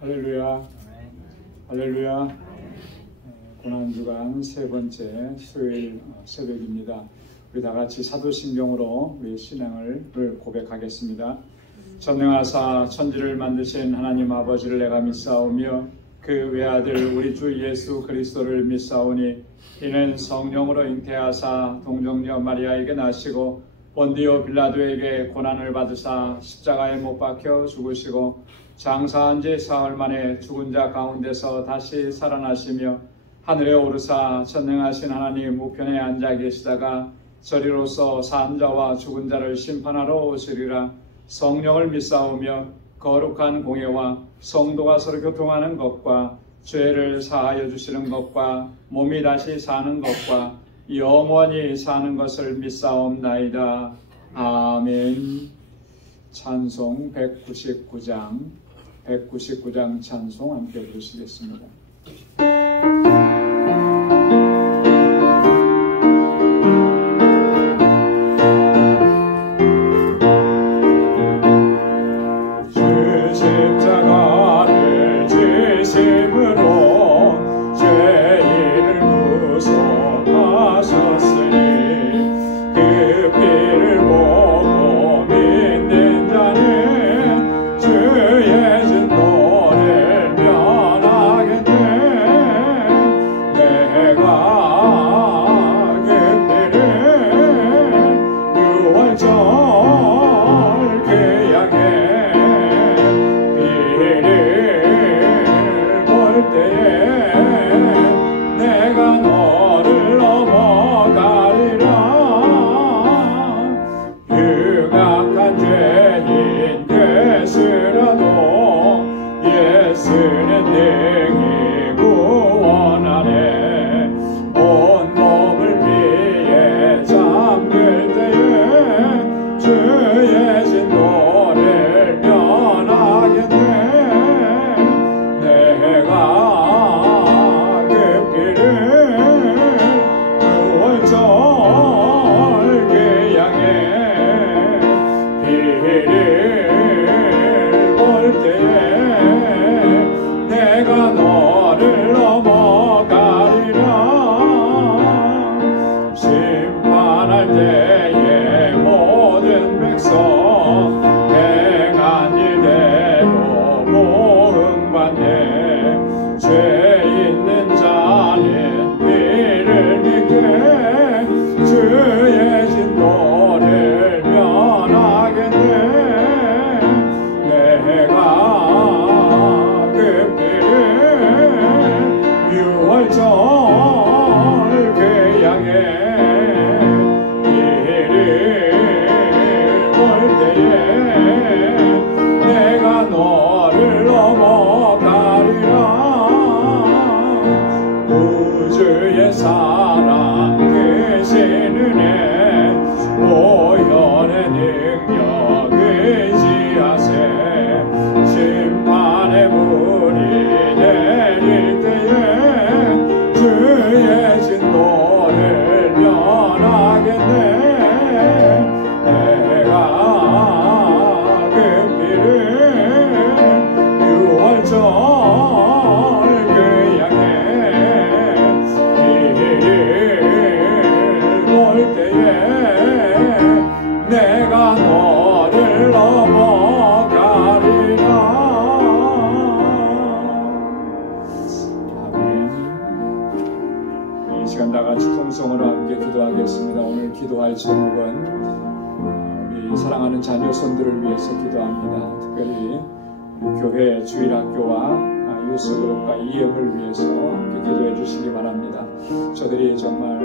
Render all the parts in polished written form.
할렐루야, 할렐루야. 고난주간 세 번째 수요일 새벽입니다. 우리 다 같이 사도신경으로 우리 신앙을 고백하겠습니다. 전능하사 천지를 만드신 하나님 아버지를 내가 믿사오며 그 외아들 우리 주 예수 그리스도를 믿사오니 이는 성령으로 잉태하사 동정녀 마리아에게 나시고 본디오 빌라도에게 고난을 받으사 십자가에 못 박혀 죽으시고 장사한 지 사흘 만에 죽은 자 가운데서 다시 살아나시며 하늘에 오르사 전능하신 하나님 우편에 앉아 계시다가 저리로서 산 자와 죽은 자를 심판하러 오시리라. 성령을 믿사오며 거룩한 공예와 성도가 서로 교통하는 것과 죄를 사하여 주시는 것과 몸이 다시 사는 것과 영원히 사는 것을 믿사옵나이다. 아멘. 찬송 199장 찬송 함께 부르시겠습니다. 기도할 제목은 우리 사랑하는 자녀 손들을 위해서 기도합니다. 특별히 우리 교회 주일학교와 유스그룹과 이앱을 위해서 함께 기도해 주시기 바랍니다. 저들이 정말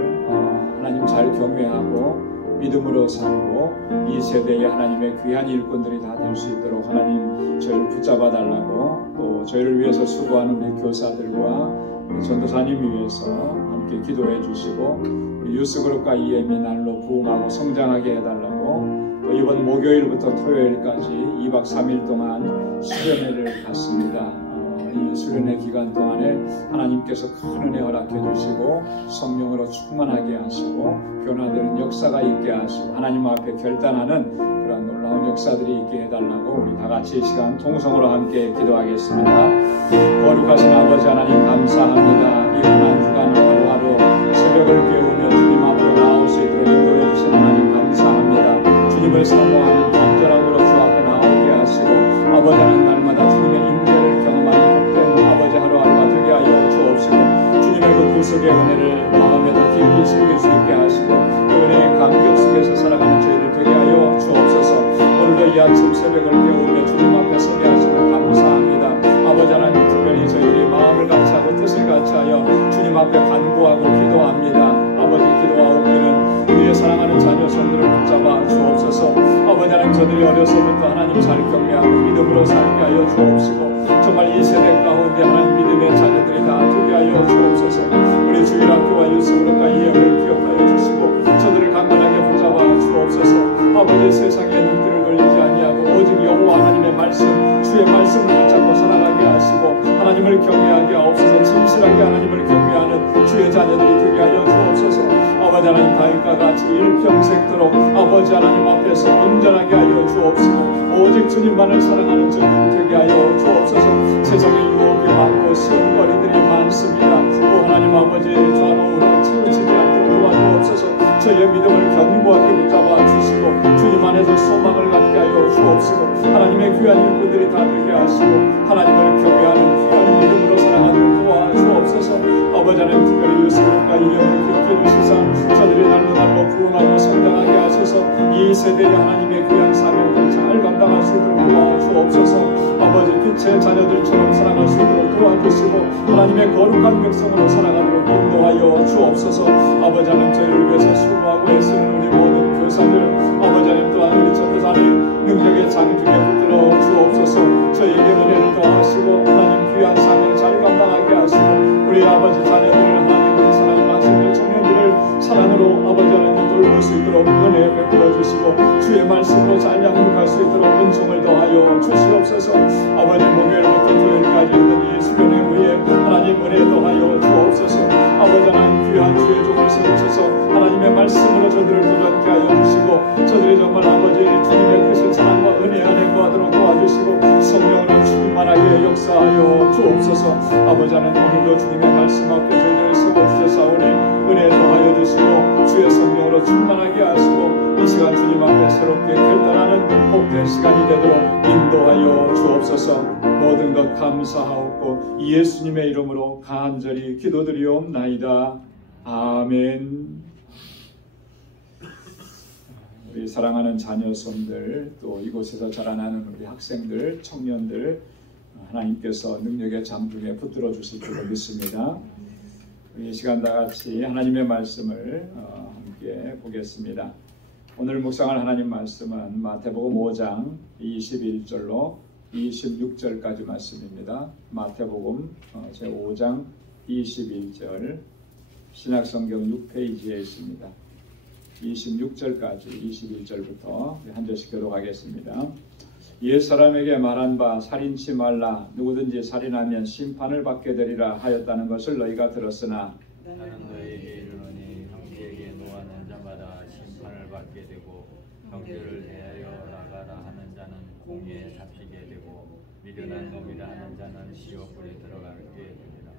하나님 잘 경외하고 믿음으로 살고 이 세대의 하나님의 귀한 일꾼들이 다 될 수 있도록 하나님 저희를 붙잡아 달라고, 또 저희를 위해서 수고하는 우리 교사들과 우리 전도사님 위해서 함께 기도해 주시고, 우리 유스그룹과 이엠이 날로 부흥하고 성장하게 해달라고, 또 이번 목요일부터 토요일까지 2박 3일 동안 수련회를 갖습니다. 이 수련회 기간 동안에 하나님께서 큰 은혜 허락해 주시고 성령으로 충만하게 하시고 변화되는 역사가 있게 하시고 하나님 앞에 결단하는 그런 놀라운 역사들이 있게 해달라고 우리 다 같이 이 시간 통성으로 함께 기도하겠습니다. 거룩하신 아버지 하나님 감사합니다. 이 고난 주간 하루하루 새벽을 깨우며 주님 앞으로 나올 수 있도록 인도해 주신 하나님 감사합니다. 주님을 사모하는 간절함으로 주 앞에 나오게 하시고 아버지 하나님 날마다 주님의 임재를 경험하는 복된 아버지 하루하루가 되게 하여 주옵시고 주님의 그 구속의 은혜를 마음에 더 깊이 즐길 수 있게 하시고 그 은혜의 감격 속에서 살아가는 저희들 되게 하여 주옵소서. 오늘도 이 아침 새벽을 깨우며 주님 앞에 서게 하시고 감사합니다. 아버지 하나님 특별히 저희들이 마음을 같이하고 뜻을 같이하여 주님 앞에 간구하고 기도합니다. 아버지 기도하옵기는 우리의 사랑하는 자녀 손들을 붙잡아 주옵소서. 아버지 하나님 저들이 어려서부터 하나님 잘 경외하고 믿음으로 살게 하여 주옵시고 정말 이 세대 가운데 하나님 믿음의 자녀들이 다 되게 하여 주옵소서. 우리 주일학교와 유스그룹과 이행을 기억하여 주시고 저들을 강건하게 붙잡아 주옵소서. 아버지 세상에 눈길을 돌리지 아니하고 오직 여호와 하나님의 말씀 주의 말씀을 붙잡고 살아가게 하시고 하나님을 경외하게 하옵소서. 진실하게 하나님을 경외하는 주의 자녀들이 되게 하여 주옵소서. 아버지 하나님 다윗과 같이 일평생토록 아버지 하나님 앞에서 온전하게 하여 주옵시고 오직 주님만을 사랑하는 저희들 되게 하여 주옵소서. 세상에 유혹이 많고 시험거리들이 많습니다. 오 하나님 아버지 주 안으로 치우치지 않도록 도와주옵소서. 저희의 믿음을 견고하게 붙잡아 주시고 주님 안에서 소망을 갖게 하여 주옵시고 하나님의 귀한 일꾼들이 다 되게 하시고 하나님을 경외하는 귀한 믿음으로 살아가도록 도와주옵소서. 아버지 하나님 특별히 유스그룹과 이영을 기억해 주시사 저들이 날로 부흥하고 성장하게 하셔서 이 세대의 하나님의 귀한 사명을 잘 감당할 수 있도록 도와주옵소서. 아버지 빛의 자녀들처럼 살아갈 수 있도록 도와주시고 하나님의 거룩한 백성으로 살아가도록 인도하여 주옵소서. 아버지 하나님 저희를 위해서 수고하고 애쓰는 우리 모든 교사들 아버지 하나님 또한 우리 전도사님 능력의 장중에 붙들어 주옵소서. 저희에게 은혜를 더하시고 하나님 귀한 사명을 잘 감당하게 하시고 우리 아버지 자녀들을 하나님 우리 사랑하는 학생들 청년들을 사랑으로 아버지 하나님 돌볼 수 있도록 은혜 베풀어 주시고 주의 말씀으로 잘 양육할 수 있도록 은총을 더하여 주시옵소서. 아버지 목요일부터 토요일까지 있는 이 수련회 후에 하나님 은혜 더하여 주옵소서. 아버지 하나님 귀한 주의 종을 세우셔서 하나님의 말씀으로 저들을 도전케 하여 주시고 저들이 정말 아버지 주님의 크신 사랑과 은혜 안에 거하도록 도와주시고 성령으로 충만하게 역사하여 주옵소서. 아버지 하나님 오늘도 주님의 말씀 앞에 저희들을 세워주셔서 은혜 더하여 주시고 주의 성령으로 충만하게 하시고 이 시간 주님 앞에 새롭게 결단하는 복된 시간이 되도록 인도하여 주옵소서. 모든 것 감사하옵고 예수님의 이름으로 간절히 기도드리옵나이다. 아멘. 우리 사랑하는 자녀손들 또 이곳에서 자라나는 우리 학생들 청년들 하나님께서 능력의 장중에 붙들어 주실 줄 믿습니다. 이 시간 다 같이 하나님의 말씀을 함께 보겠습니다. 오늘 묵상할 하나님 말씀은 마태복음 5장 21절로 26절까지 말씀입니다. 마태복음 제5장 21절 신약성경 6페이지에 있습니다. 26절까지 21절부터 한 절씩 교독하겠습니다. 옛사람에게 말한 바 살인치 말라 누구든지 살인하면 심판을 받게 되리라 하였다는 것을 너희가 들었으나 나는 너희에게 이르노니 형제에게 노하는 자마다 심판을 받게 되고 형제를 대하여 나가라 하는 자는 공의에 잡히게 되고 미련한 놈이라 하는 자는 시험불에 들어가게 되리라.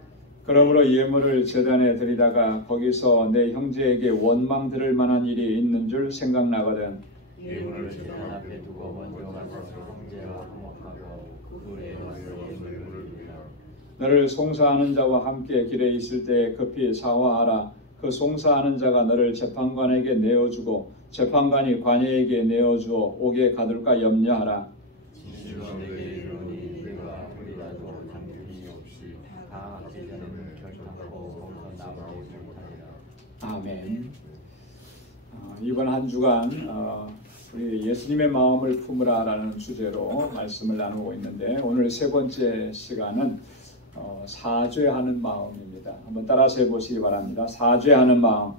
그러므로 예물을 제단에 드리다가 거기서 내 형제에게 원망 들을 만한 일이 있는 줄 생각나거든 예물을 제단 앞에 두고 먼저 가서 형제와 화목하고 그 후에 와서 예물을 드리라. 너를 송사하는 자와 함께 길에 있을 때 급히 사화하라. 그 송사하는 자가 너를 재판관에게 내어주고 재판관이 관예에게 내어주어 옥에 가둘까 염려하라. 진실로 내게 이르노니 그가 우리라도 장준이 없이 다 제자를 결단하고 거기서 나오지 못하리라. 아멘. 이번 한 주간 우리 예수님의 마음을 품으라라는 주제로 말씀을 나누고 있는데 오늘 세 번째 시간은 사죄하는 마음입니다. 한번 따라서 해보시기 바랍니다. 사죄하는 마음.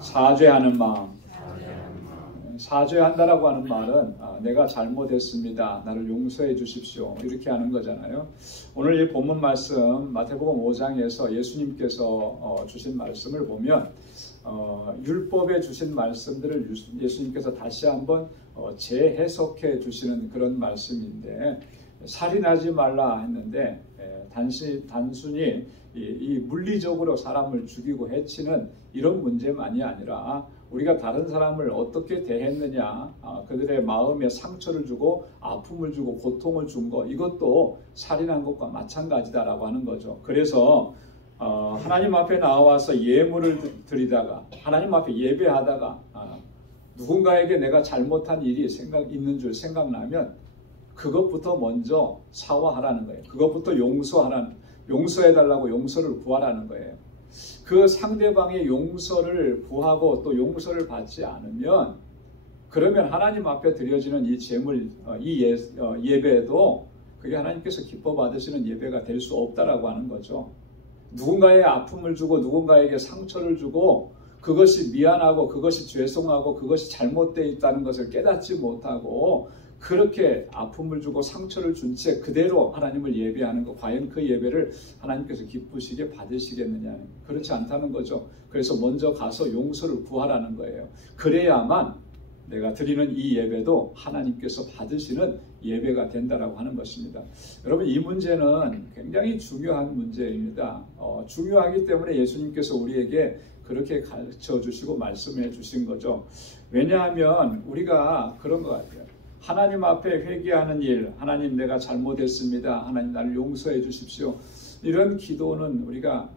사죄하는 마음. 사죄한다라고 하는 말은 내가 잘못했습니다. 나를 용서해 주십시오. 이렇게 하는 거잖아요. 오늘 이 본문 말씀 마태복음 5장에서 예수님께서 주신 말씀을 보면 율법에 주신 말씀들을 예수님께서 다시 한번 재해석해 주시는 그런 말씀인데, 살인하지 말라 했는데 단순히 이 물리적으로 사람을 죽이고 해치는 이런 문제만이 아니라 우리가 다른 사람을 어떻게 대했느냐, 그들의 마음에 상처를 주고 아픔을 주고 고통을 준 것, 이것도 살인한 것과 마찬가지다라고 하는 거죠. 그래서 하나님 앞에 나와서 예물을 드리다가, 하나님 앞에 예배하다가 누군가에게 내가 잘못한 일이 있는 줄 생각나면 그것부터 먼저 사과하라는 거예요. 그것부터 용서해달라고 용서를 구하라는 거예요. 그 상대방의 용서를 구하고 또 용서를 받지 않으면, 그러면 하나님 앞에 드려지는 이 제물, 예배도 그게 하나님께서 기뻐 받으시는 예배가 될 수 없다라고 하는 거죠. 누군가의 아픔을 주고 누군가에게 상처를 주고 그것이 미안하고 그것이 죄송하고 그것이 잘못되어 있다는 것을 깨닫지 못하고 그렇게 아픔을 주고 상처를 준 채 그대로 하나님을 예배하는 것, 과연 그 예배를 하나님께서 기쁘시게 받으시겠느냐? 그렇지 않다는 거죠. 그래서 먼저 가서 용서를 구하라는 거예요. 그래야만 내가 드리는 이 예배도 하나님께서 받으시는 예배가 된다라고 하는 것입니다. 여러분, 이 문제는 굉장히 중요한 문제입니다. 중요하기 때문에 예수님께서 우리에게 그렇게 가르쳐 주시고 말씀해 주신 거죠. 왜냐하면 우리가 그런 것 같아요. 하나님 앞에 회개하는 일, 하나님 내가 잘못했습니다, 하나님 나를 용서해 주십시오, 이런 기도는 우리가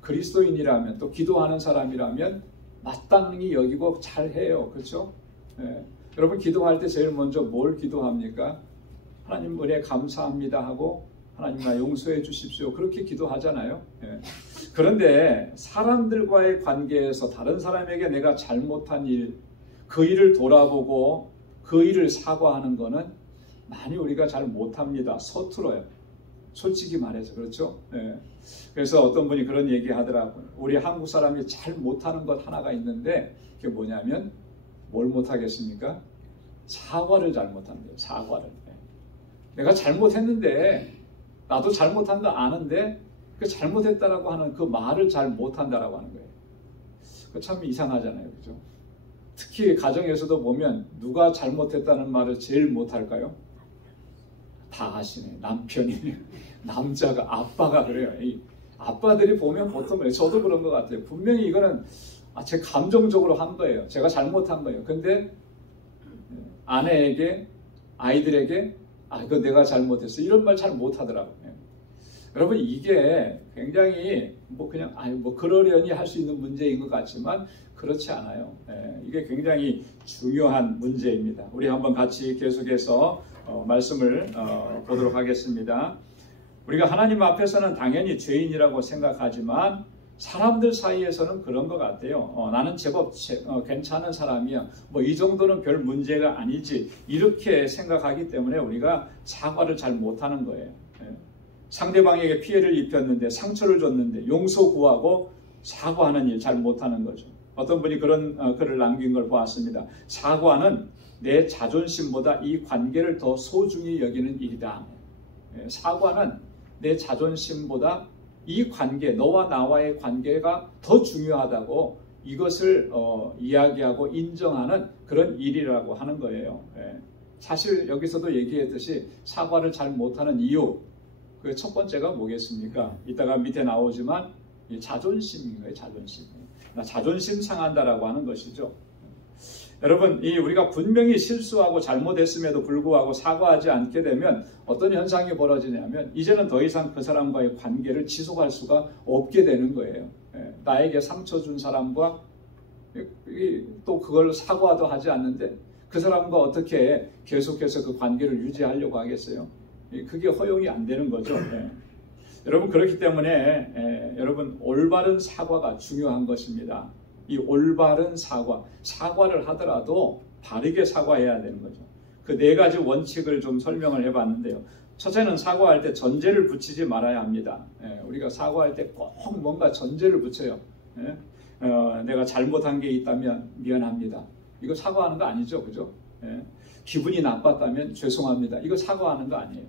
그리스도인이라면, 또 기도하는 사람이라면 마땅히 여기고 잘해요. 그렇죠? 네. 여러분, 기도할 때 제일 먼저 뭘 기도합니까? 하나님 은혜 감사합니다 하고 하나님 나 용서해 주십시오, 그렇게 기도하잖아요. 네. 그런데 사람들과의 관계에서 다른 사람에게 내가 잘못한 일, 그 일을 돌아보고 그 일을 사과하는 거는 많이 우리가 잘 못합니다. 서툴어요. 솔직히 말해서. 그렇죠? 네. 그래서 어떤 분이 그런 얘기 하더라고요. 우리 한국 사람이 잘 못하는 것 하나가 있는데, 그게 뭐냐면 뭘 못하겠습니까? 사과를 잘 못한대요. 사과를. 네. 내가 잘못했는데, 나도 잘못한 거 아는데 그 잘못했다라고 하는 그 말을 잘 못한다라고 하는 거예요. 그 참 이상하잖아요. 그죠? 특히 가정에서도 보면 누가 잘못했다는 말을 제일 못할까요? 다 아시네. 남편이. 남자가, 아빠가 그래요. 이 아빠들이 보면 보통, 저도 그런 것 같아요. 분명히 이거는 제 감정적으로 한 거예요. 제가 잘못한 거예요. 근데 아내에게, 아이들에게 이거 내가 잘못했어, 이런 말 잘 못하더라고요. 여러분, 이게 굉장히 그냥 그러려니 할 수 있는 문제인 것 같지만 그렇지 않아요. 이게 굉장히 중요한 문제입니다. 우리 한번 같이 계속해서 말씀을 보도록 하겠습니다. 우리가 하나님 앞에서는 당연히 죄인이라고 생각하지만 사람들 사이에서는 그런 것 같아요. 나는 제법 괜찮은 사람이야, 이 정도는 별 문제가 아니지, 이렇게 생각하기 때문에 우리가 사과를 잘 못하는 거예요. 상대방에게 피해를 입혔는데, 상처를 줬는데 용서 구하고 사과하는 일 잘 못하는 거죠. 어떤 분이 그런 글을 남긴 걸 보았습니다. 사과는 내 자존심보다 이 관계를 더 소중히 여기는 일이다. 사과는 내 자존심보다 이 관계, 너와 나와의 관계가 더 중요하다고, 이것을 이야기하고 인정하는 그런 일이라고 하는 거예요. 사실 여기서도 얘기했듯이 사과를 잘 못하는 이유, 그 첫 번째가 뭐겠습니까? 이따가 밑에 나오지만 자존심인 거예요. 자존심. 자존심 상한다라고 하는 것이죠. 여러분, 우리가 분명히 실수하고 잘못했음에도 불구하고 사과하지 않게 되면 어떤 현상이 벌어지냐면, 이제는 더 이상 그 사람과의 관계를 지속할 수가 없게 되는 거예요. 나에게 상처 준 사람과 또 그걸 사과도 하지 않는데 그 사람과 어떻게 계속해서 그 관계를 유지하려고 하겠어요? 그게 허용이 안 되는 거죠. 여러분, 그렇기 때문에 여러분, 올바른 사과가 중요한 것입니다. 이 올바른 사과를 하더라도 바르게 사과해야 되는 거죠. 그 네 가지 원칙을 좀 설명을 해봤는데요. 첫째는 사과할 때 전제를 붙이지 말아야 합니다. 우리가 사과할 때 꼭 뭔가 전제를 붙여요. 내가 잘못한 게 있다면 미안합니다, 이거 사과하는 거 아니죠. 그죠? 기분이 나빴다면 죄송합니다, 이거 사과하는 거 아니에요.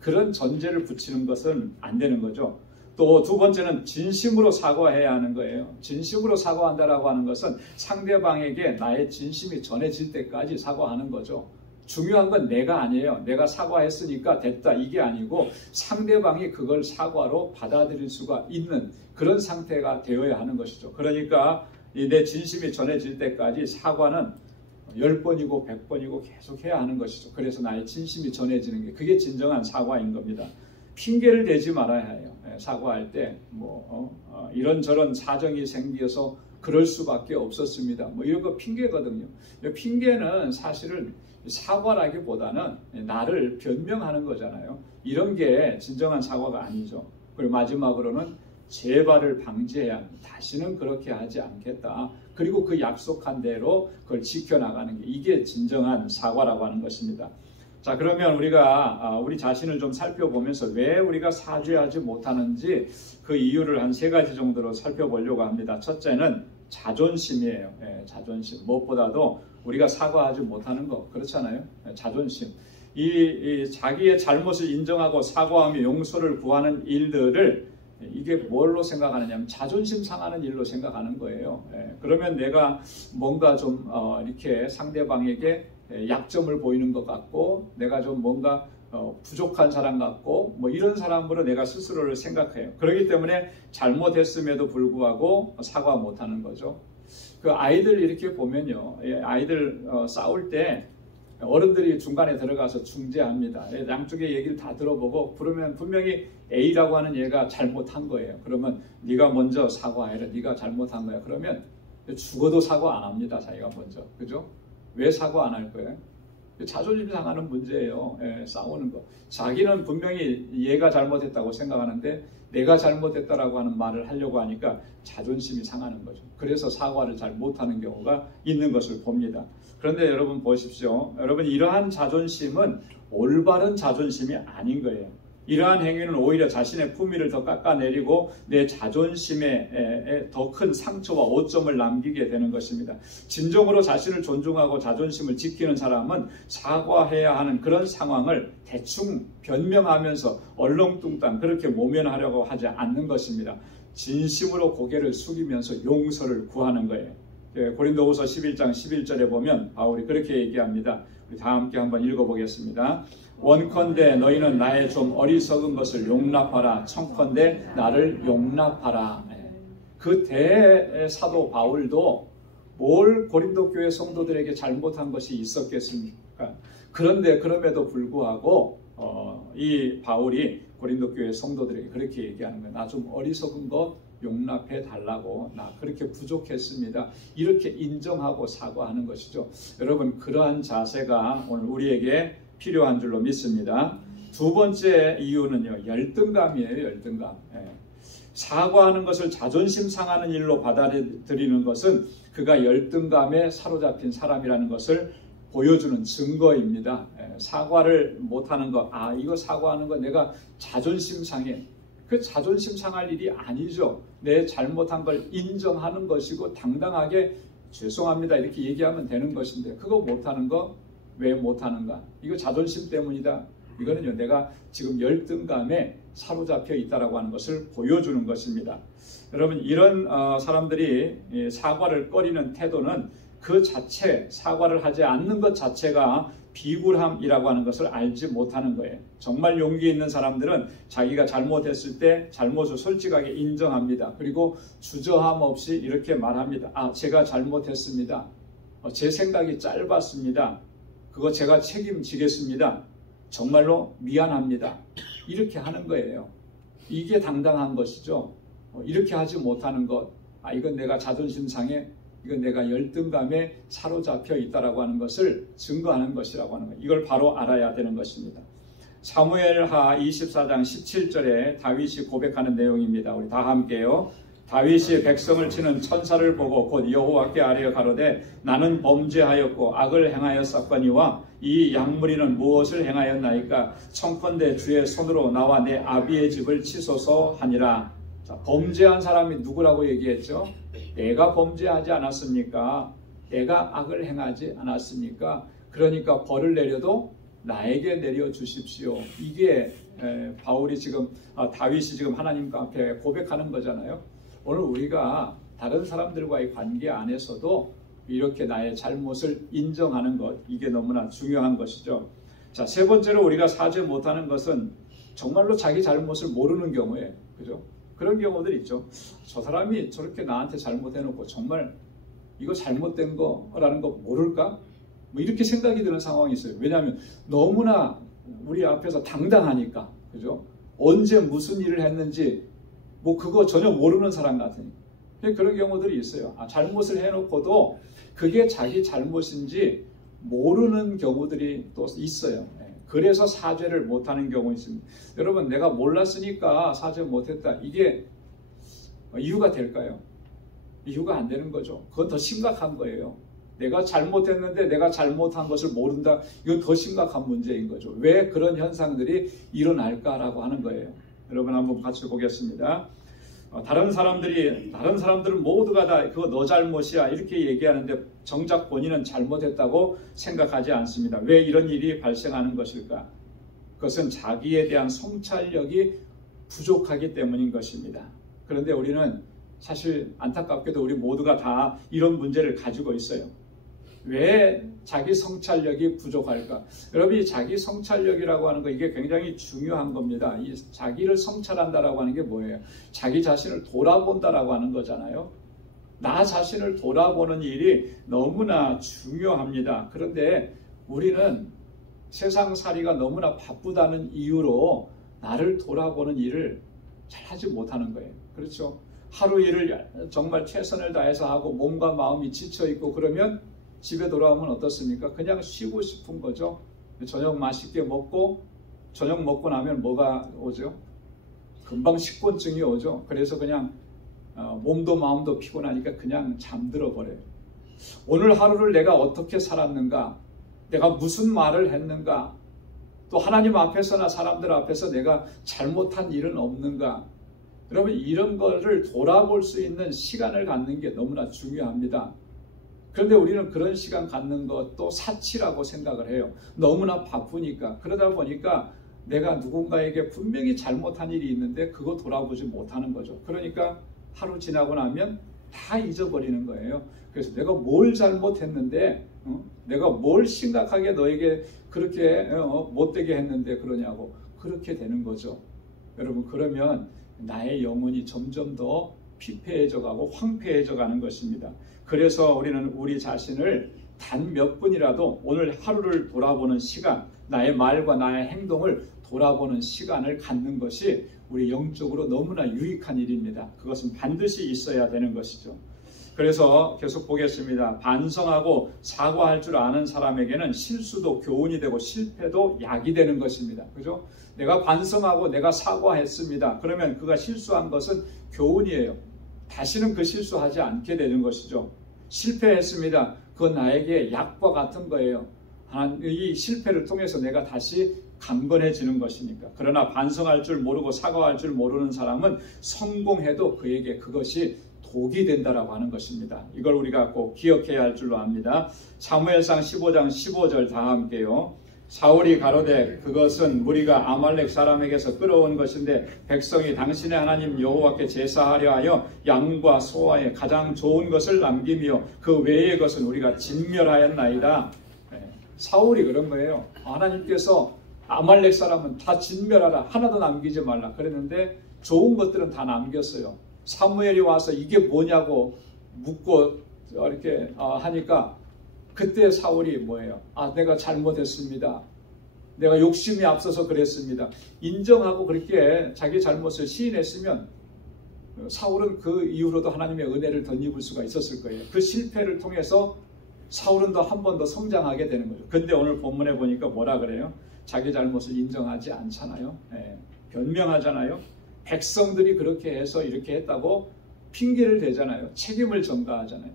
그런 전제를 붙이는 것은 안 되는 거죠. 또 두 번째는 진심으로 사과해야 하는 거예요. 진심으로 사과한다라고 하는 것은 상대방에게 나의 진심이 전해질 때까지 사과하는 거죠. 중요한 건 내가 아니에요. 내가 사과했으니까 됐다 이게 아니고 상대방이 그걸 사과로 받아들일 수가 있는 그런 상태가 되어야 하는 것이죠. 그러니까 내 진심이 전해질 때까지 사과는 10번이고 100번이고 계속 해야 하는 것이죠. 그래서 나의 진심이 전해지는 게 그게 진정한 사과인 겁니다. 핑계를 대지 말아야 해요. 사과할 때 이런저런 사정이 생겨서 그럴 수밖에 없었습니다. 이런 거 핑계거든요. 핑계는 사실은 사과라기보다는 나를 변명하는 거잖아요. 이런 게 진정한 사과가 아니죠. 그리고 마지막으로는 재발을 방지해야 합니다. 다시는 그렇게 하지 않겠다. 그리고 그 약속한 대로 그걸 지켜나가는 게 이게 진정한 사과라고 하는 것입니다. 자, 그러면 우리가 우리 자신을 좀 살펴보면서 왜 우리가 사죄하지 못하는지 그 이유를 한 3가지 정도로 살펴보려고 합니다. 첫째는 자존심이에요. 자존심. 무엇보다도 우리가 사과하지 못하는 거 그렇잖아요. 자존심. 이 자기의 잘못을 인정하고 사과하며 용서를 구하는 일들을 이게 뭘로 생각하느냐면 자존심 상하는 일로 생각하는 거예요. 그러면 내가 뭔가 좀 이렇게 상대방에게 약점을 보이는 것 같고 내가 좀 뭔가 부족한 사람 같고 이런 사람으로 내가 스스로를 생각해요. 그렇기 때문에 잘못했음에도 불구하고 사과 못하는 거죠. 그 아이들 이렇게 보면요, 아이들 싸울 때 어른들이 중간에 들어가서 중재합니다. 양쪽의 얘기를 다 들어보고 그러면 분명히 A라고 하는 얘가 잘못한 거예요. 그러면 네가 먼저 사과해라. 네가 잘못한 거야. 그러면 죽어도 사과 안 합니다. 자기가 먼저. 그죠? 왜 사과 안 할 거예요? 자존심 상하는 문제예요. 싸우는 거. 자기는 분명히 얘가 잘못했다고 생각하는데 내가 잘못했다라고 하는 말을 하려고 하니까 자존심이 상하는 거죠. 그래서 사과를 잘 못하는 경우가 있는 것을 봅니다. 그런데 여러분 보십시오. 여러분 이러한 자존심은 올바른 자존심이 아닌 거예요. 이러한 행위는 오히려 자신의 품위를 더 깎아내리고 내 자존심에 더 큰 상처와 오점을 남기게 되는 것입니다. 진정으로 자신을 존중하고 자존심을 지키는 사람은 사과해야 하는 그런 상황을 대충 변명하면서 얼렁뚱땅 그렇게 모면하려고 하지 않는 것입니다. 진심으로 고개를 숙이면서 용서를 구하는 거예요. 고린도후서 11장 11절에 보면 바울이 그렇게 얘기합니다. 우리 다 함께 한번 읽어보겠습니다. 원컨대 너희는 나의 좀 어리석은 것을 용납하라. 청컨대 나를 용납하라. 그 대사도 바울도 뭘 고린도 교회 성도들에게 잘못한 것이 있었겠습니까? 그런데 그럼에도 불구하고 이 바울이 고린도 교회 성도들에게 그렇게 얘기하는 거예요. 나 좀 어리석은 것 용납해 달라고. 나 그렇게 부족했습니다. 이렇게 인정하고 사과하는 것이죠. 여러분 그러한 자세가 오늘 우리에게 필요한 줄로 믿습니다. 두 번째 이유는요, 열등감이에요. 열등감. 사과하는 것을 자존심 상하는 일로 받아들이는 것은 그가 열등감에 사로잡힌 사람이라는 것을 보여주는 증거입니다. 사과를 못하는 거, 이거 사과하는 거 내가 자존심 상해. 그 자존심 상할 일이 아니죠. 내 잘못한 걸 인정하는 것이고 당당하게 죄송합니다 이렇게 얘기하면 되는 것인데 그거 못하는 거 왜 못하는가? 이거 자존심 때문이다. 이거는요 내가 지금 열등감에 사로잡혀 있다라고 하는 것을 보여주는 것입니다. 여러분 이런 사람들이 사과를 꺼리는 태도는 그 자체 사과를 하지 않는 것 자체가 비굴함이라고 하는 것을 알지 못하는 거예요. 정말 용기 있는 사람들은 자기가 잘못했을 때 잘못을 솔직하게 인정합니다. 그리고 주저함 없이 이렇게 말합니다. 제가 잘못했습니다. 제 생각이 짧았습니다. 그거 제가 책임지겠습니다. 정말로 미안합니다. 이렇게 하는 거예요. 이게 당당한 것이죠. 이렇게 하지 못하는 것, 이건 내가 자존심 상해, 이건 내가 열등감에 사로잡혀 있다라고 하는 것을 증거하는 것이라고 하는 거예요. 이걸 바로 알아야 되는 것입니다. 사무엘하 24장 17절에 다윗이 고백하는 내용입니다. 우리 다 함께요. 다윗이 백성을 치는 천사를 보고 곧 여호와께 아뢰어 가로되 나는 범죄하였고 악을 행하였사거니와 이 양무리는 무엇을 행하였나이까? 청컨대 주의 손으로 나와 내 아비의 집을 치소서 하니라. 자, 범죄한 사람이 누구라고 얘기했죠? 내가 범죄하지 않았습니까? 내가 악을 행하지 않았습니까? 그러니까 벌을 내려도 나에게 내려주십시오. 이게 바울이 지금 다윗이 지금 하나님 앞에 고백하는 거잖아요. 오늘 우리가 다른 사람들과의 관계 안에서도 이렇게 나의 잘못을 인정하는 것, 이게 너무나 중요한 것이죠. 자, 세 번째로 우리가 사죄 못하는 것은 정말로 자기 잘못을 모르는 경우에, 그죠? 그런 경우들 있죠. 저 사람이 저렇게 나한테 잘못해놓고 정말 이거 잘못된 거라는 거 모를까? 뭐 이렇게 생각이 드는 상황이 있어요. 왜냐하면 너무나 우리 앞에서 당당하니까, 그죠? 언제 무슨 일을 했는지 뭐 그거 전혀 모르는 사람 같으니까. 그런 경우들이 있어요. 잘못을 해놓고도 그게 자기 잘못인지 모르는 경우들이 또 있어요. 그래서 사죄를 못하는 경우 있습니다. 여러분, 내가 몰랐으니까 사죄 못했다. 이게 이유가 될까요? 이유가 안 되는 거죠. 그건 더 심각한 거예요. 내가 잘못했는데 내가 잘못한 것을 모른다. 이건 더 심각한 문제인 거죠. 왜 그런 현상들이 일어날까라고 하는 거예요. 여러분 한번 같이 보겠습니다. 다른 사람들은 모두가 다 그거 너 잘못이야 이렇게 얘기하는데 정작 본인은 잘못했다고 생각하지 않습니다. 왜 이런 일이 발생하는 것일까? 그것은 자기에 대한 성찰력이 부족하기 때문인 것입니다. 그런데 우리는 사실 안타깝게도 우리 모두가 다 이런 문제를 가지고 있어요. 왜 자기 성찰력이 부족할까? 여러분, 이 자기 성찰력이라고 하는 거 이게 굉장히 중요한 겁니다. 이 자기를 성찰한다라고 하는 게 뭐예요? 자기 자신을 돌아본다라고 하는 거잖아요. 나 자신을 돌아보는 일이 너무나 중요합니다. 그런데 우리는 세상살이가 너무나 바쁘다는 이유로 나를 돌아보는 일을 잘 하지 못하는 거예요. 그렇죠? 하루 일을 정말 최선을 다해서 하고 몸과 마음이 지쳐있고 그러면 집에 돌아오면 어떻습니까? 그냥 쉬고 싶은 거죠. 저녁 맛있게 먹고 저녁 먹고 나면 뭐가 오죠? 금방 식곤증이 오죠. 그래서 그냥 몸도 마음도 피곤하니까 그냥 잠들어 버려요. 오늘 하루를 내가 어떻게 살았는가? 내가 무슨 말을 했는가? 또 하나님 앞에서나 사람들 앞에서 내가 잘못한 일은 없는가? 여러분, 이런 거를 돌아볼 수 있는 시간을 갖는 게 너무나 중요합니다. 그런데 우리는 그런 시간 갖는 것도 사치라고 생각을 해요. 너무나 바쁘니까. 그러다 보니까 내가 누군가에게 분명히 잘못한 일이 있는데 그거 돌아보지 못하는 거죠. 그러니까 하루 지나고 나면 다 잊어버리는 거예요. 그래서 내가 뭘 잘못했는데 내가 뭘 심각하게 너에게 그렇게 못되게 했는데 그러냐고 그렇게 되는 거죠. 여러분, 그러면 나의 영혼이 점점 더 피폐해져 가고 황폐해져 가는 것입니다. 그래서 우리는 우리 자신을 단 몇 분이라도 오늘 하루를 돌아보는 시간, 나의 말과 나의 행동을 돌아보는 시간을 갖는 것이 우리 영적으로 너무나 유익한 일입니다. 그것은 반드시 있어야 되는 것이죠. 그래서 계속 보겠습니다. 반성하고 사과할 줄 아는 사람에게는 실수도 교훈이 되고 실패도 약이 되는 것입니다. 그죠? 내가 반성하고 내가 사과했습니다. 그러면 그가 실수한 것은 교훈이에요. 다시는 그 실수하지 않게 되는 것이죠. 실패했습니다. 그건 나에게 약과 같은 거예요. 이 실패를 통해서 내가 다시 강건해지는 것이니까. 그러나 반성할 줄 모르고 사과할 줄 모르는 사람은 성공해도 그에게 그것이 독이 된다라고 하는 것입니다. 이걸 우리가 꼭 기억해야 할 줄로 압니다. 사무엘상 15장 15절 다 함께요. 사울이 가로되 그것은 무리가 아말렉 사람에게서 끌어온 것인데 백성이 당신의 하나님 여호와께 제사하려 하여 양과 소와의 가장 좋은 것을 남기며 그 외의 것은 우리가 진멸하였나이다. 사울이 그런 거예요. 하나님께서 아말렉 사람은 다 진멸하라, 하나도 남기지 말라 그랬는데 좋은 것들은 다 남겼어요. 사무엘이 와서 이게 뭐냐고 묻고 이렇게 하니까 그때 사울이 뭐예요? 내가 잘못했습니다. 내가 욕심이 앞서서 그랬습니다. 인정하고 그렇게 자기 잘못을 시인했으면 사울은 그 이후로도 하나님의 은혜를 덧입을 수가 있었을 거예요. 그 실패를 통해서 사울은 더 한 번 더 성장하게 되는 거죠. 근데 오늘 본문에 보니까 뭐라 그래요? 자기 잘못을 인정하지 않잖아요. 변명하잖아요. 백성들이 그렇게 해서 이렇게 했다고 핑계를 대잖아요. 책임을 전가하잖아요.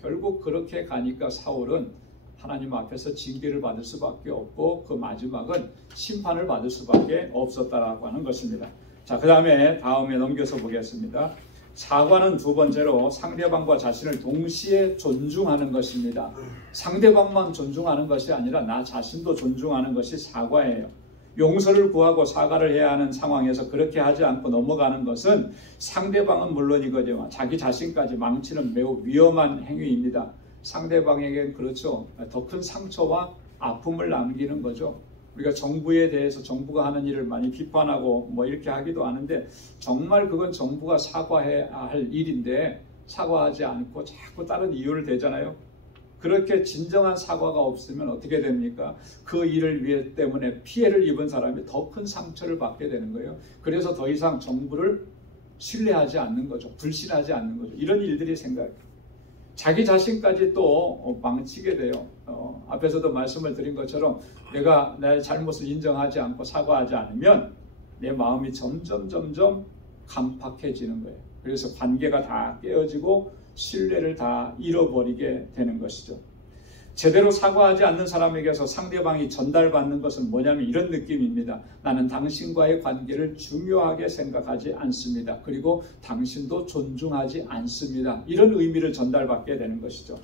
결국 그렇게 가니까 사울은 하나님 앞에서 징계를 받을 수밖에 없고 그 마지막은 심판을 받을 수밖에 없었다라고 하는 것입니다. 자, 다음에 넘겨서 보겠습니다. 사과는 두 번째로 상대방과 자신을 동시에 존중하는 것입니다. 상대방만 존중하는 것이 아니라 나 자신도 존중하는 것이 사과예요. 용서를 구하고 사과를 해야 하는 상황에서 그렇게 하지 않고 넘어가는 것은 상대방은 물론이거지만 자기 자신까지 망치는 매우 위험한 행위입니다. 상대방에게 그렇죠. 더 큰 상처와 아픔을 남기는 거죠. 우리가 정부에 대해서 정부가 하는 일을 많이 비판하고 뭐 이렇게 하기도 하는데 정말 그건 정부가 사과해야 할 일인데 사과하지 않고 자꾸 다른 이유를 대잖아요. 그렇게 진정한 사과가 없으면 어떻게 됩니까? 그 일을 위해 때문에 피해를 입은 사람이 더 큰 상처를 받게 되는 거예요. 그래서 더 이상 정부를 신뢰하지 않는 거죠. 불신하지 않는 거죠. 이런 일들이 생겨요. 자기 자신까지 또 망치게 돼요. 앞에서도 말씀을 드린 것처럼 내가 나의 잘못을 인정하지 않고 사과하지 않으면 내 마음이 점점 간팍해지는 거예요. 그래서 관계가 다 깨어지고 신뢰를 다 잃어버리게 되는 것이죠. 제대로 사과하지 않는 사람에게서 상대방이 전달받는 것은 뭐냐면 이런 느낌입니다. 나는 당신과의 관계를 중요하게 생각하지 않습니다. 그리고 당신도 존중하지 않습니다. 이런 의미를 전달받게 되는 것이죠.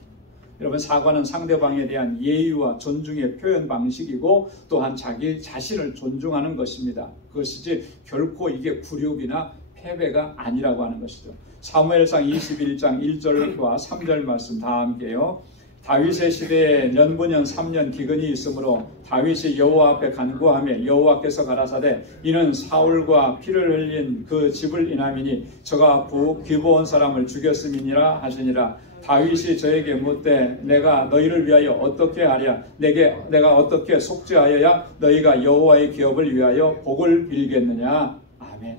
여러분, 사과는 상대방에 대한 예의와 존중의 표현 방식이고 또한 자기 자신을 존중하는 것입니다. 그것이지 결코 이게 굴욕이나 패배가 아니라고 하는 것이죠. 사무엘상 21장 1절과 3절 말씀 다 함께요. 다윗의 시대에 년분년 3년 기근이 있으므로 다윗이 여호와 앞에 간구하며 여호와께서 가라사대 이는 사울과 피를 흘린 그 집을 인함이니 저가 기브온 사람을 죽였음이니라 하시니라. 다윗이 저에게 묻되 내가 너희를 위하여 어떻게 하랴? 내가 어떻게 속죄하여야 너희가 여호와의 기업을 위하여 복을 빌겠느냐? 아멘.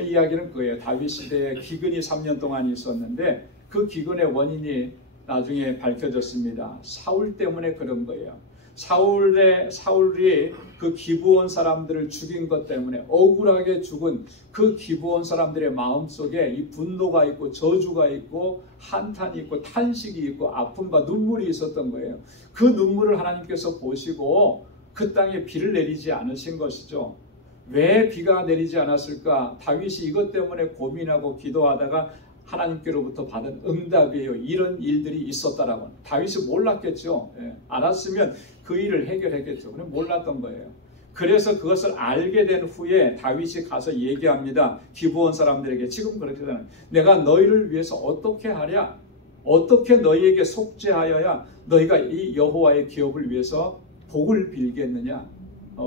이야기는 그거예요. 다윗 시대에 기근이 3년 동안 있었는데 그 기근의 원인이 나중에 밝혀졌습니다. 사울 때문에 그런 거예요. 사울이 그 기브온 사람들을 죽인 것 때문에 억울하게 죽은 그 기브온 사람들의 마음속에 이 분노가 있고 저주가 있고 한탄이 있고 탄식이 있고 아픔과 눈물이 있었던 거예요. 그 눈물을 하나님께서 보시고 그 땅에 비를 내리지 않으신 것이죠. 왜 비가 내리지 않았을까? 다윗이 이것 때문에 고민하고 기도하다가 하나님께로부터 받은 응답이에요. 이런 일들이 있었다라고. 다윗이 몰랐겠죠. 알았으면 그 일을 해결했겠죠. 그냥 몰랐던 거예요. 그래서 그것을 알게 된 후에 다윗이 가서 얘기합니다. 기브온 사람들에게 지금 그렇게 되는 내가 너희를 위해서 어떻게 하랴? 어떻게 너희에게 속죄하여야 너희가 이 여호와의 기업을 위해서 복을 빌겠느냐?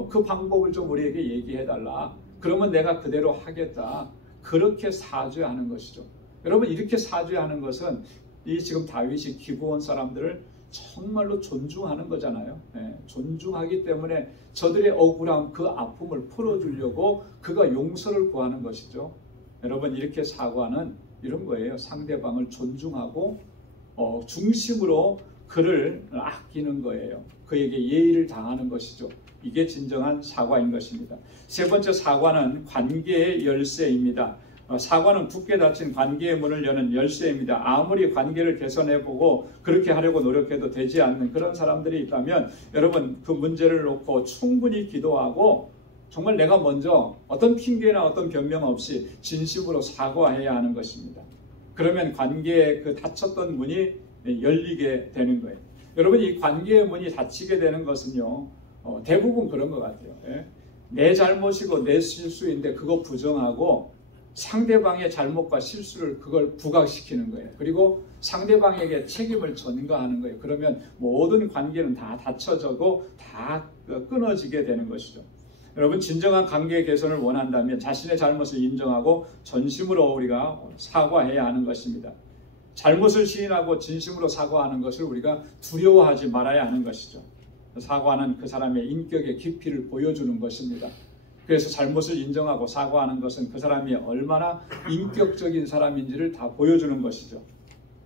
그 방법을 좀 우리에게 얘기해달라. 그러면 내가 그대로 하겠다. 그렇게 사죄하는 것이죠. 여러분, 이렇게 사죄하는 것은 이 지금 다윗이 기브온 사람들을 정말로 존중하는 거잖아요. 존중하기 때문에 저들의 억울함, 그 아픔을 풀어주려고 그가 용서를 구하는 것이죠. 여러분, 이렇게 사과는 이런 거예요. 상대방을 존중하고 중심으로 그를 아끼는 거예요. 그에게 예의를 당하는 것이죠. 이게 진정한 사과인 것입니다. 세 번째 사과는 관계의 열쇠입니다. 사과는 굳게 닫힌 관계의 문을 여는 열쇠입니다. 아무리 관계를 개선해보고 그렇게 하려고 노력해도 되지 않는 그런 사람들이 있다면 여러분, 그 문제를 놓고 충분히 기도하고 정말 내가 먼저 어떤 핑계나 어떤 변명 없이 진심으로 사과해야 하는 것입니다. 그러면 관계의 그 닫혔던 문이 열리게 되는 거예요. 여러분, 이 관계의 문이 닫히게 되는 것은요, 대부분 그런 것 같아요. 내 잘못이고 내 실수인데 그거 부정하고 상대방의 잘못과 실수를 그걸 부각시키는 거예요. 그리고 상대방에게 책임을 전가하는 거예요. 그러면 모든 관계는 다 닫혀지고 다 끊어지게 되는 것이죠. 여러분, 진정한 관계 개선을 원한다면 자신의 잘못을 인정하고 전심으로 우리가 사과해야 하는 것입니다. 잘못을 시인하고 진심으로 사과하는 것을 우리가 두려워하지 말아야 하는 것이죠. 사과는 그 사람의 인격의 깊이를 보여주는 것입니다. 그래서 잘못을 인정하고 사과하는 것은 그 사람이 얼마나 인격적인 사람인지를 다 보여주는 것이죠.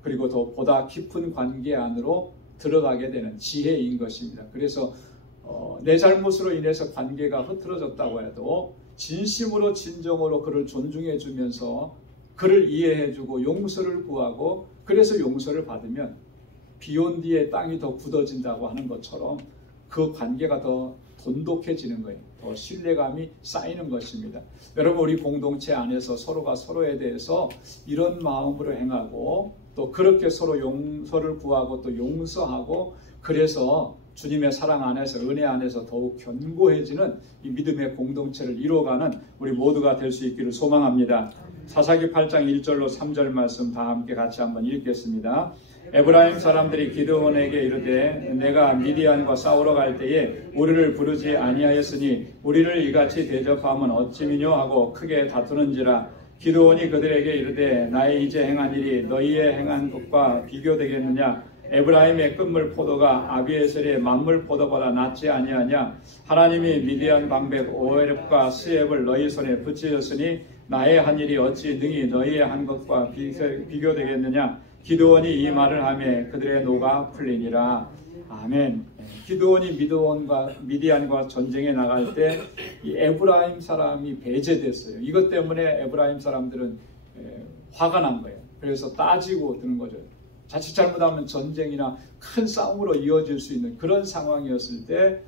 그리고 더 보다 깊은 관계 안으로 들어가게 되는 지혜인 것입니다. 그래서 내 잘못으로 인해서 관계가 흐트러졌다고 해도 진심으로 진정으로 그를 존중해 주면서 그를 이해해주고 용서를 구하고 그래서 용서를 받으면 비온 뒤에 땅이 더 굳어진다고 하는 것처럼 그 관계가 더 돈독해지는 거예요. 더 신뢰감이 쌓이는 것입니다. 여러분, 우리 공동체 안에서 서로가 서로에 대해서 이런 마음으로 행하고 또 그렇게 서로 용서를 구하고 또 용서하고 그래서 주님의 사랑 안에서 은혜 안에서 더욱 견고해지는 이 믿음의 공동체를 이루어가는 우리 모두가 될 수 있기를 소망합니다. 사사기 8장 1절로 3절 말씀 다 함께 같이 한번 읽겠습니다. 에브라임 사람들이 기드온에게 이르되 내가 미디안과 싸우러 갈 때에 우리를 부르지 아니하였으니 우리를 이같이 대접하면 어찌미뇨 하고 크게 다투는지라. 기드온이 그들에게 이르되 나의 이제 행한 일이 너희의 행한 것과 비교되겠느냐. 에브라임의 끝물 포도가 아비에셀의 만물 포도보다 낫지 아니하냐. 하나님이 미디안 방백 오엘과 스앱을 너희 손에 붙이셨으니 나의 한 일이 어찌 능히 너희의 한 것과 비교되겠느냐. 기드온이 이 말을 하매 그들의 노가 풀리니라. 아멘. 기드온이 미디안과 전쟁에 나갈 때 이 에브라임 사람이 배제됐어요. 이것 때문에 에브라임 사람들은 화가 난 거예요. 그래서 따지고 드는 거죠. 자칫 잘못하면 전쟁이나 큰 싸움으로 이어질 수 있는 그런 상황이었을 때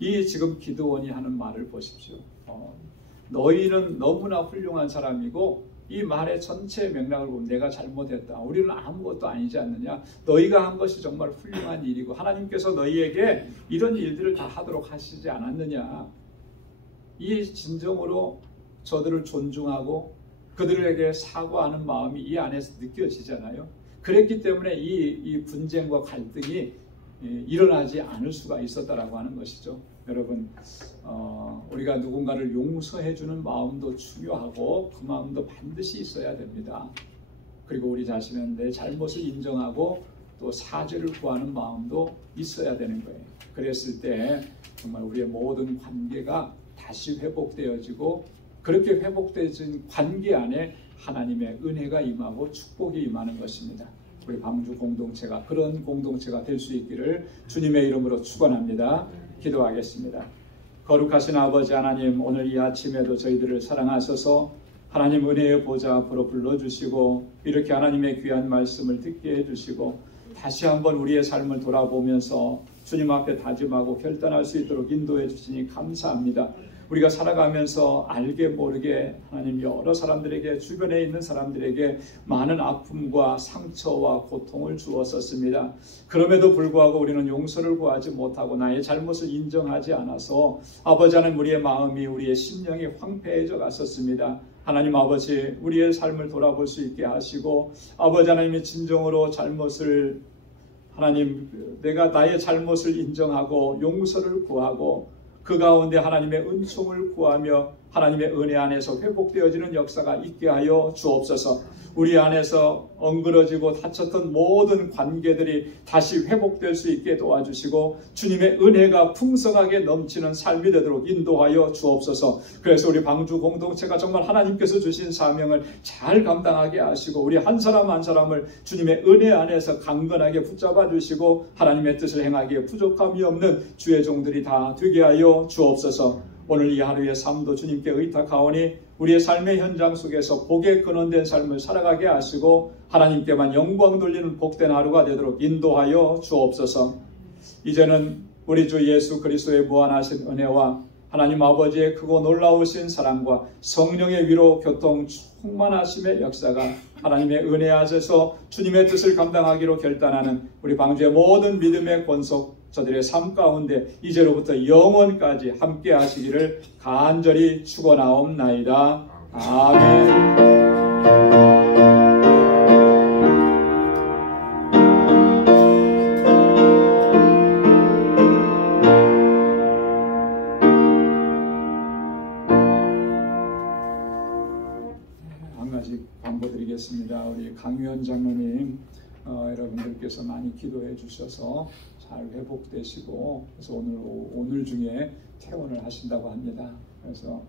이 지금 기드온이 하는 말을 보십시오. 너희는 너무나 훌륭한 사람이고 이 말의 전체 맥락을 보면 내가 잘못했다. 우리는 아무것도 아니지 않느냐. 너희가 한 것이 정말 훌륭한 일이고 하나님께서 너희에게 이런 일들을 다 하도록 하시지 않았느냐. 이 진정으로 저들을 존중하고 그들에게 사과하는 마음이 이 안에서 느껴지잖아요. 그랬기 때문에 이 분쟁과 갈등이 일어나지 않을 수가 있었다라고 하는 것이죠. 여러분, 우리가 누군가를 용서해 주는 마음도 중요하고 그 마음도 반드시 있어야 됩니다. 그리고 우리 자신은 내 잘못을 인정하고 또 사죄를 구하는 마음도 있어야 되는 거예요. 그랬을 때 정말 우리의 모든 관계가 다시 회복되어지고 그렇게 회복되어진 관계 안에 하나님의 은혜가 임하고 축복이 임하는 것입니다. 우리 방주 공동체가 그런 공동체가 될 수 있기를 주님의 이름으로 축원합니다. 기도하겠습니다. 거룩하신 아버지 하나님, 오늘 이 아침에도 저희들을 사랑하셔서 하나님 은혜의 보좌 앞으로 불러주시고 이렇게 하나님의 귀한 말씀을 듣게 해주시고 다시 한번 우리의 삶을 돌아보면서 주님 앞에 다짐하고 결단할 수 있도록 인도해 주시니 감사합니다. 우리가 살아가면서 알게 모르게 하나님 여러 사람들에게 주변에 있는 사람들에게 많은 아픔과 상처와 고통을 주었었습니다. 그럼에도 불구하고 우리는 용서를 구하지 못하고 나의 잘못을 인정하지 않아서 아버지 하나님 우리의 마음이 우리의 심령이 황폐해져 갔었습니다. 하나님 아버지 우리의 삶을 돌아볼 수 있게 하시고 아버지 하나님의 진정으로 잘못을 하나님 내가 나의 잘못을 인정하고 용서를 구하고 그 가운데 하나님의 은총을 구하며 하나님의 은혜 안에서 회복되어지는 역사가 있게 하여 주옵소서. 우리 안에서 엉그러지고 다쳤던 모든 관계들이 다시 회복될 수 있게 도와주시고 주님의 은혜가 풍성하게 넘치는 삶이 되도록 인도하여 주옵소서. 그래서 우리 방주 공동체가 정말 하나님께서 주신 사명을 잘 감당하게 하시고 우리 한 사람 한 사람을 주님의 은혜 안에서 강건하게 붙잡아 주시고 하나님의 뜻을 행하기에 부족함이 없는 주의 종들이 다 되게 하여 주옵소서. 오늘 이 하루의 삶도 주님께 의탁하오니 우리의 삶의 현장 속에서 복에 근원된 삶을 살아가게 하시고 하나님께만 영광 돌리는 복된 하루가 되도록 인도하여 주옵소서. 이제는 우리 주 예수 그리스도의 무한하신 은혜와 하나님 아버지의 크고 놀라우신 사랑과 성령의 위로 교통 충만하심의 역사가 하나님의 은혜 아래서 주님의 뜻을 감당하기로 결단하는 우리 방주의 모든 믿음의 권속 저들의 삶 가운데 이제로부터 영원까지 함께 하시기를 간절히 축원하옵나이다. 아멘. 한 가지 광고드리겠습니다. 우리 강유현 장로님 여러분들께서 많이 기도해 주셔서 잘 회복되시고 그래서 오늘 중에 퇴원을 하신다고 합니다. 그래서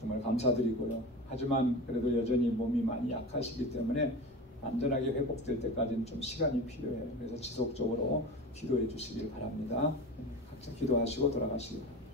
정말 감사드리고요. 하지만 그래도 여전히 몸이 많이 약하시기 때문에 완전하게 회복될 때까지는 좀 시간이 필요해요. 그래서 지속적으로 기도해 주시길 바랍니다. 각자 기도하시고 돌아가시기 바랍니다.